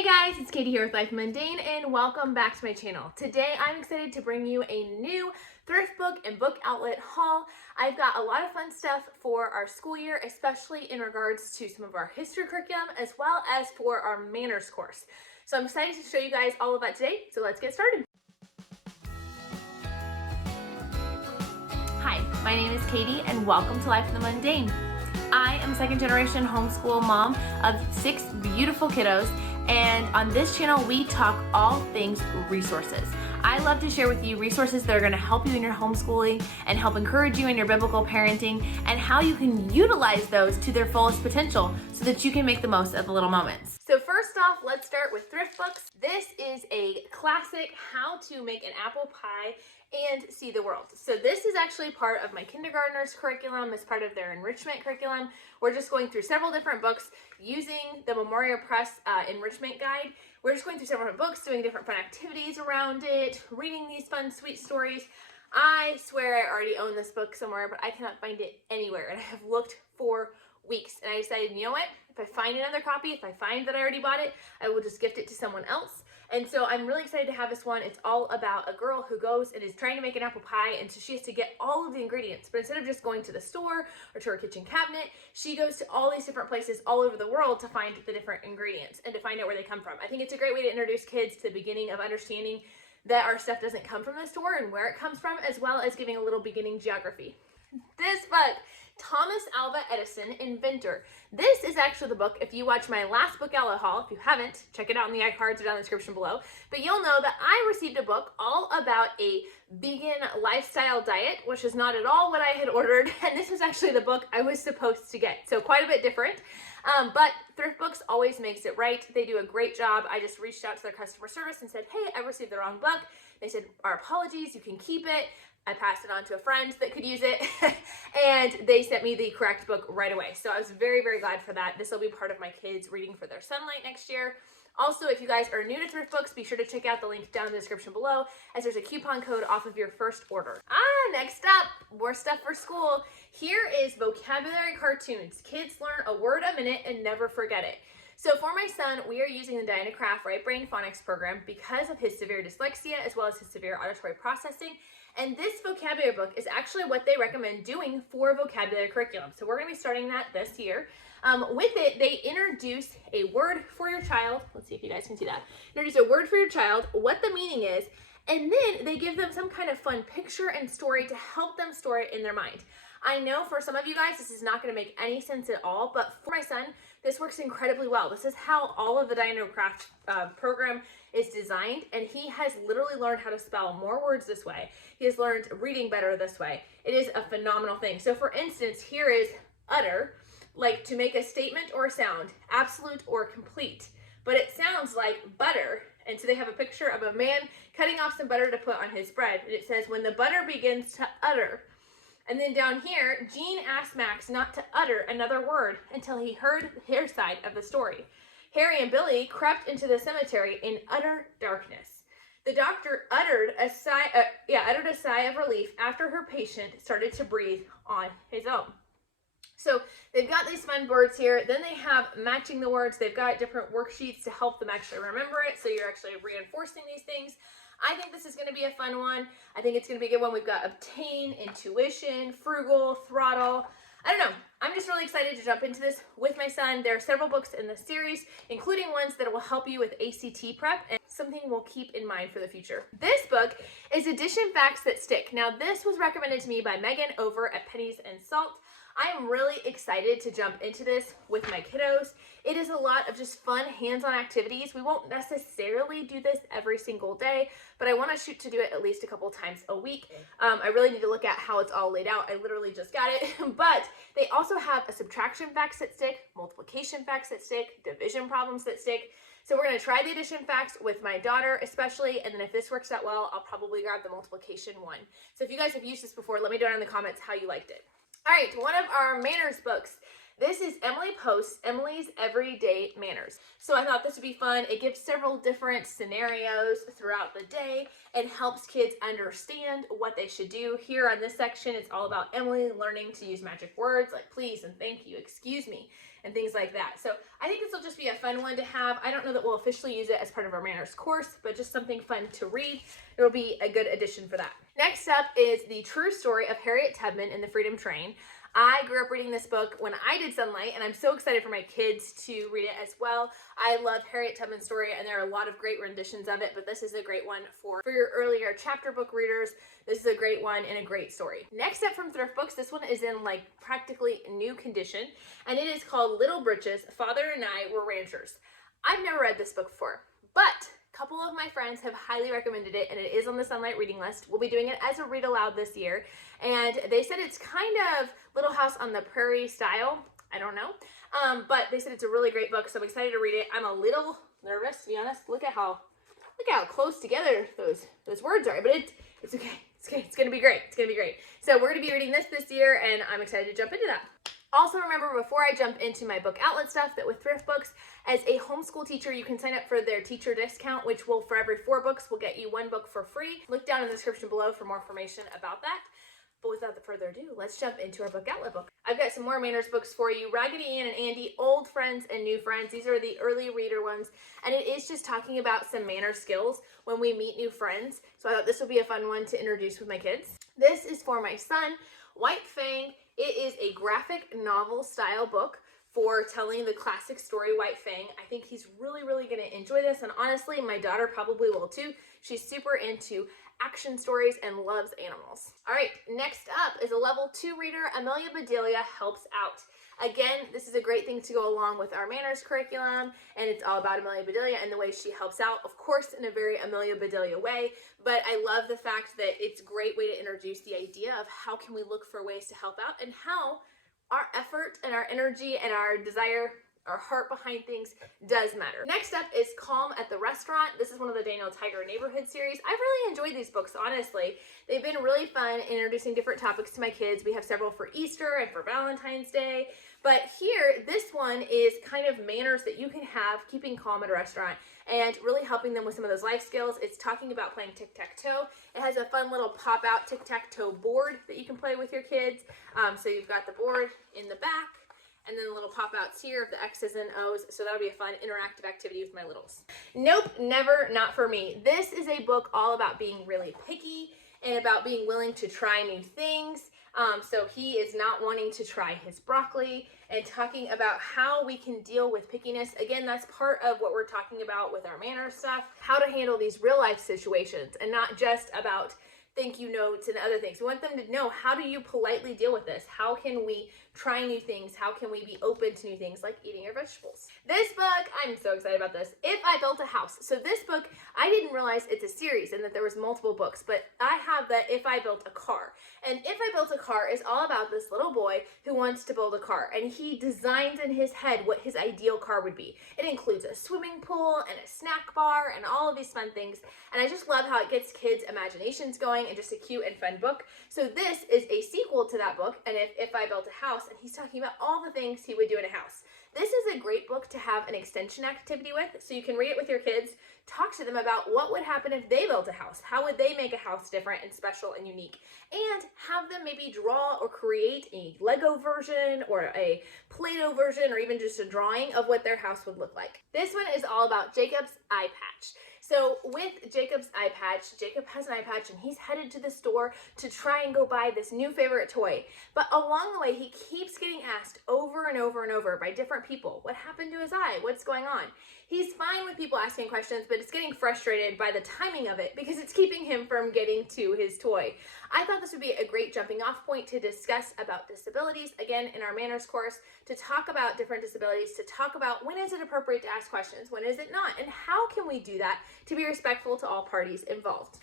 Hey guys, it's Katie here with Life Mundane and welcome back to my channel. Today I'm excited to bring you a new thrift book and book outlet haul. I've got a lot of fun stuff for our school year, especially in regards to some of our history curriculum as well as for our manners course. So I'm excited to show you guys all of that today, so let's get started. Hi, my name is Katie and welcome to Life in the Mundane. I am a second generation homeschool mom of 6 beautiful kiddos, and on this channel we talk all things resources. I love to share with you resources that are going to help you in your homeschooling and help encourage you in your biblical parenting and how you can utilize those to their fullest potential so that you can make the most of the little moments. So first off, let's start with Thrift Books. This is a classic how to make an apple pie and see the world. So this is actually part of my kindergartners curriculum as part of their enrichment curriculum. We're just going through several different books using the Memorial Press enrichment guide. We're just going through several different books, doing different fun activities around it, reading these fun, sweet stories. I swear I already own this book somewhere, but I cannot find it anywhere. And I have looked for weeks. And I decided, you know what? If I find another copy, if I find that I already bought it, I will just gift it to someone else. And so I'm really excited to have this one. It's all about a girl who goes and is trying to make an apple pie, and so she has to get all of the ingredients. But instead of just going to the store or to her kitchen cabinet, she goes to all these different places all over the world to find the different ingredients and to find out where they come from. I think it's a great way to introduce kids to the beginning of understanding that our stuff doesn't come from the store and where it comes from, as well as giving a little beginning geography. This book, Thomas Alva Edison, Inventor. This is actually the book, if you watch my last book outlet haul, if you haven't, check it out in the iCards or down in the description below, but you'll know that I received a book all about a vegan lifestyle diet, which is not at all what I had ordered, and this was actually the book I was supposed to get, so quite a bit different. But Thrift Books always makes it right. They do a great job. I just reached out to their customer service and said, hey, I received the wrong book. They said, our apologies, you can keep it. I passed it on to a friend that could use it, and they sent me the correct book right away. So I was very, very glad for that. This will be part of my kids reading for their Sunlight next year. Also, if you guys are new to Thrift Books, be sure to check out the link down in the description below, as there's a coupon code off of your first order. Next up, more stuff for school. Here is vocabulary cartoons. Kids learn a word a minute and never forget it. So for my son, we are using the Diana Craft Right Brain Phonics program because of his severe dyslexia as well as his severe auditory processing. And this vocabulary book is actually what they recommend doing for vocabulary curriculum. So we're going to be starting that this year. With it, they introduce a word for your child. Let's see if you guys can see that. Introduce a word for your child, what the meaning is, and then they give them some kind of fun picture and story to help them store it in their mind. I know for some of you guys, this is not going to make any sense at all, but for my son, this works incredibly well. This is how all of the Diana Craft program is designed, and he has literally learned how to spell more words this way. He has learned reading better this way. It is a phenomenal thing. So for instance, here is utter, like to make a statement or a sound, absolute or complete, but it sounds like butter. And so they have a picture of a man cutting off some butter to put on his bread, and it says, when the butter begins to utter. And then down here, Gene asked Max not to utter another word until he heard their side of the story. Harry and Billy crept into the cemetery in utter darkness. The doctor uttered a sigh of relief after her patient started to breathe on his own. So they've got these fun words here. Then they have matching the words. They've got different worksheets to help them actually remember it. So you're actually reinforcing these things. I think this is going to be a fun one. I think it's going to be a good one. We've got obtain, intuition, frugal, throttle. I don't know. I'm just really excited to jump into this with my son. There are several books in this series, including ones that will help you with ACT prep and something we'll keep in mind for the future. This book is Addition Facts That Stick. Now, this was recommended to me by Megan over at Pennies and Salt. I am really excited to jump into this with my kiddos. It is a lot of just fun hands-on activities. We won't necessarily do this every single day, but I want to shoot to do it at least a couple times a week. I really need to look at how it's all laid out. I literally just got it, but they also have a subtraction facts that stick, multiplication facts that stick, division problems that stick. So we're going to try the addition facts with my daughter especially, and then if this works out well, I'll probably grab the multiplication one. So if you guys have used this before, let me know in the comments how you liked it. All right, one of our manners books. This is Emily Post's Emily's Everyday Manners. So I thought this would be fun. It gives several different scenarios throughout the day and helps kids understand what they should do. Here on this section, it's all about Emily learning to use magic words like please and thank you, excuse me, and things like that. So I think this will just be a fun one to have. I don't know that we'll officially use it as part of our manners course, but just something fun to read. It will be a good addition for that. Next up is The True Story of Harriet Tubman in the Freedom Train. I grew up reading this book when I did Sunlight, and I'm so excited for my kids to read it as well. I love Harriet Tubman's story, and there are a lot of great renditions of it, but this is a great one for your earlier chapter book readers. This is a great one and a great story. Next up from Thrift Books, this one is in like practically new condition, and it is called Little Britches, Father and I Were Ranchers. I've never read this book before, but a couple of my friends have highly recommended it, and it is on the Sunlight reading list. We'll be doing it as a read aloud this year, and they said it's kind of Little House on the Prairie style. I don't know, but they said it's a really great book, so I'm excited to read it. I'm a little nervous, to be honest. Look at how close together those words are, but it's okay. It's okay. It's gonna be great. It's gonna be great. So we're gonna be reading this year, and I'm excited to jump into that. Also remember, before I jump into my book outlet stuff, that with Thrift Books, as a homeschool teacher, you can sign up for their teacher discount, which will, for every 4 books, will get you 1 book for free. Look down in the description below for more information about that. But without further ado, let's jump into our book outlet book. I've got some more manners books for you. Raggedy Ann and Andy, Old Friends and New Friends. These are the early reader ones, and it is just talking about some manner skills when we meet new friends. So I thought this would be a fun one to introduce with my kids. This is for my son, White Fang. It is a graphic novel style book for telling the classic story White Fang. I think he's really going to enjoy this, and honestly, my daughter probably will too. She's super into action stories and loves animals. All right, next up is a level 2 reader, Amelia Helps Out. Again, this is a great thing to go along with our manners curriculum, and it's all about Amelia Bedelia and the way she helps out, of course, in a very Amelia Bedelia way, but I love the fact that it's a great way to introduce the idea of how can we look for ways to help out and how our effort and our energy and our desire, our heart behind things does matter. Next up is Calm at the Restaurant. This is one of the Daniel Tiger Neighborhood series. I've really enjoyed these books, honestly. They've been really fun introducing different topics to my kids. We have several for Easter and for Valentine's Day. But here, this one is kind of manners that you can have keeping calm at a restaurant and really helping them with some of those life skills. It's talking about playing tic-tac-toe. It has a fun little pop-out tic-tac-toe board that you can play with your kids. So you've got the board in the back, and then the little pop-outs here of the X's and O's. So that'll be a fun interactive activity with my littles. Nope, never, not for me. This is a book all about being really picky and about being willing to try new things. So he is not wanting to try his broccoli, and talking about how we can deal with pickiness. Again, that's part of what we're talking about with our manners stuff, how to handle these real life situations and not just about thank you notes and other things. We want them to know, how do you politely deal with this? How can we try new things? How can we be open to new things like eating your vegetables? This book, I'm so excited about this. If I Built a House. So this book, I didn't realize it's a series and that there was multiple books, but I have the If I Built a Car. And If I Built a Car is all about this little boy who wants to build a car, and he designs in his head what his ideal car would be. It includes a swimming pool and a snack bar and all of these fun things. And I just love how it gets kids' imaginations going, and just a cute and fun book. So this is a sequel to that book, and If I Built a House, and he's talking about all the things he would do in a house. This is a great book to have an extension activity with, so you can read it with your kids, talk to them about what would happen if they built a house. How would they make a house different and special and unique? And have them maybe draw or create a Lego version or a Play-Doh version or even just a drawing of what their house would look like. This one is all about Jacob's eye patch. So with Jacob's eye patch, Jacob has an eye patch and he's headed to the store to try and go buy this new favorite toy. But along the way, he keeps getting asked over and over and over by different people, what happened to his eye? What's going on? He's fine with people asking questions, but it's getting frustrated by the timing of it because it's keeping him from getting to his toy. I thought this would be a great jumping off point to discuss about disabilities, again, in our manners course, to talk about different disabilities, to talk about when is it appropriate to ask questions, when is it not, and how can we do that to be respectful to all parties involved.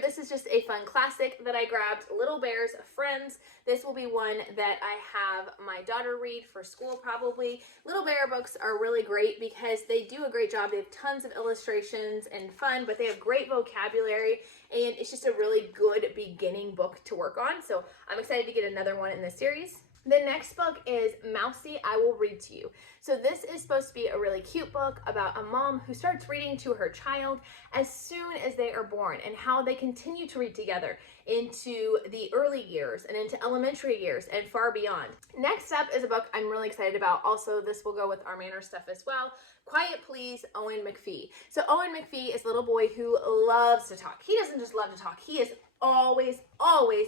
This is just a fun classic that I grabbed, Little Bears Friends. This will be one that I have my daughter read for school probably. Little Bear books are really great because they do a great job. They have tons of illustrations and fun, but they have great vocabulary, and it's just a really good beginning book to work on. So I'm excited to get another one in this series. The next book is Mousie I Will Read to You. So this is supposed to be a really cute book about a mom who starts reading to her child as soon as they are born and how they continue to read together into the early years and into elementary years and far beyond. Next up is a book I'm really excited about. Also, this will go with our manner stuff as well. Quiet Please, Owen Mcphee. So Owen Mcphee is a little boy who loves to talk. He doesn't just love to talk. He is always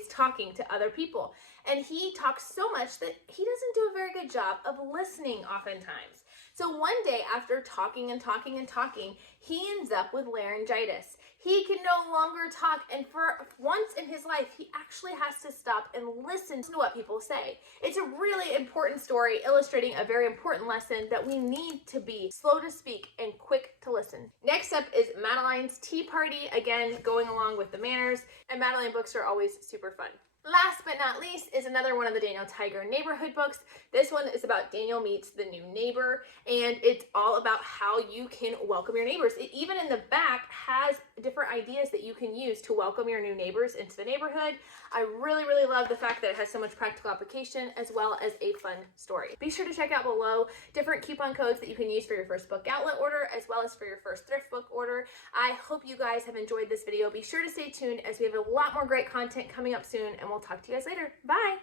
talking to other people. And he talks so much that he doesn't do a very good job of listening oftentimes. So one day, after talking and talking and talking, he ends up with laryngitis. He can no longer talk, and for once in his life, he actually has to stop and listen to what people say. It's a really important story illustrating a very important lesson that we need to be slow to speak and quick to listen. Next up is Madilines Tea Party, again, going along with the manners, and Madeline books are always super fun. Last but not least is another one of the Daniel Tiger neighborhood books. This one is about Daniel meets the new neighbor, and it's all about how you can welcome your neighbors. It even in the back has different ideas that you can use to welcome your new neighbors into the neighborhood. I really love the fact that it has so much practical application as well as a fun story. Be sure to check out below different coupon codes that you can use for your first book outlet order as well as for your first thrift book order. I hope you guys have enjoyed this video. Be sure to stay tuned as we have a lot more great content coming up soon, and we'll talk to you guys later. Bye!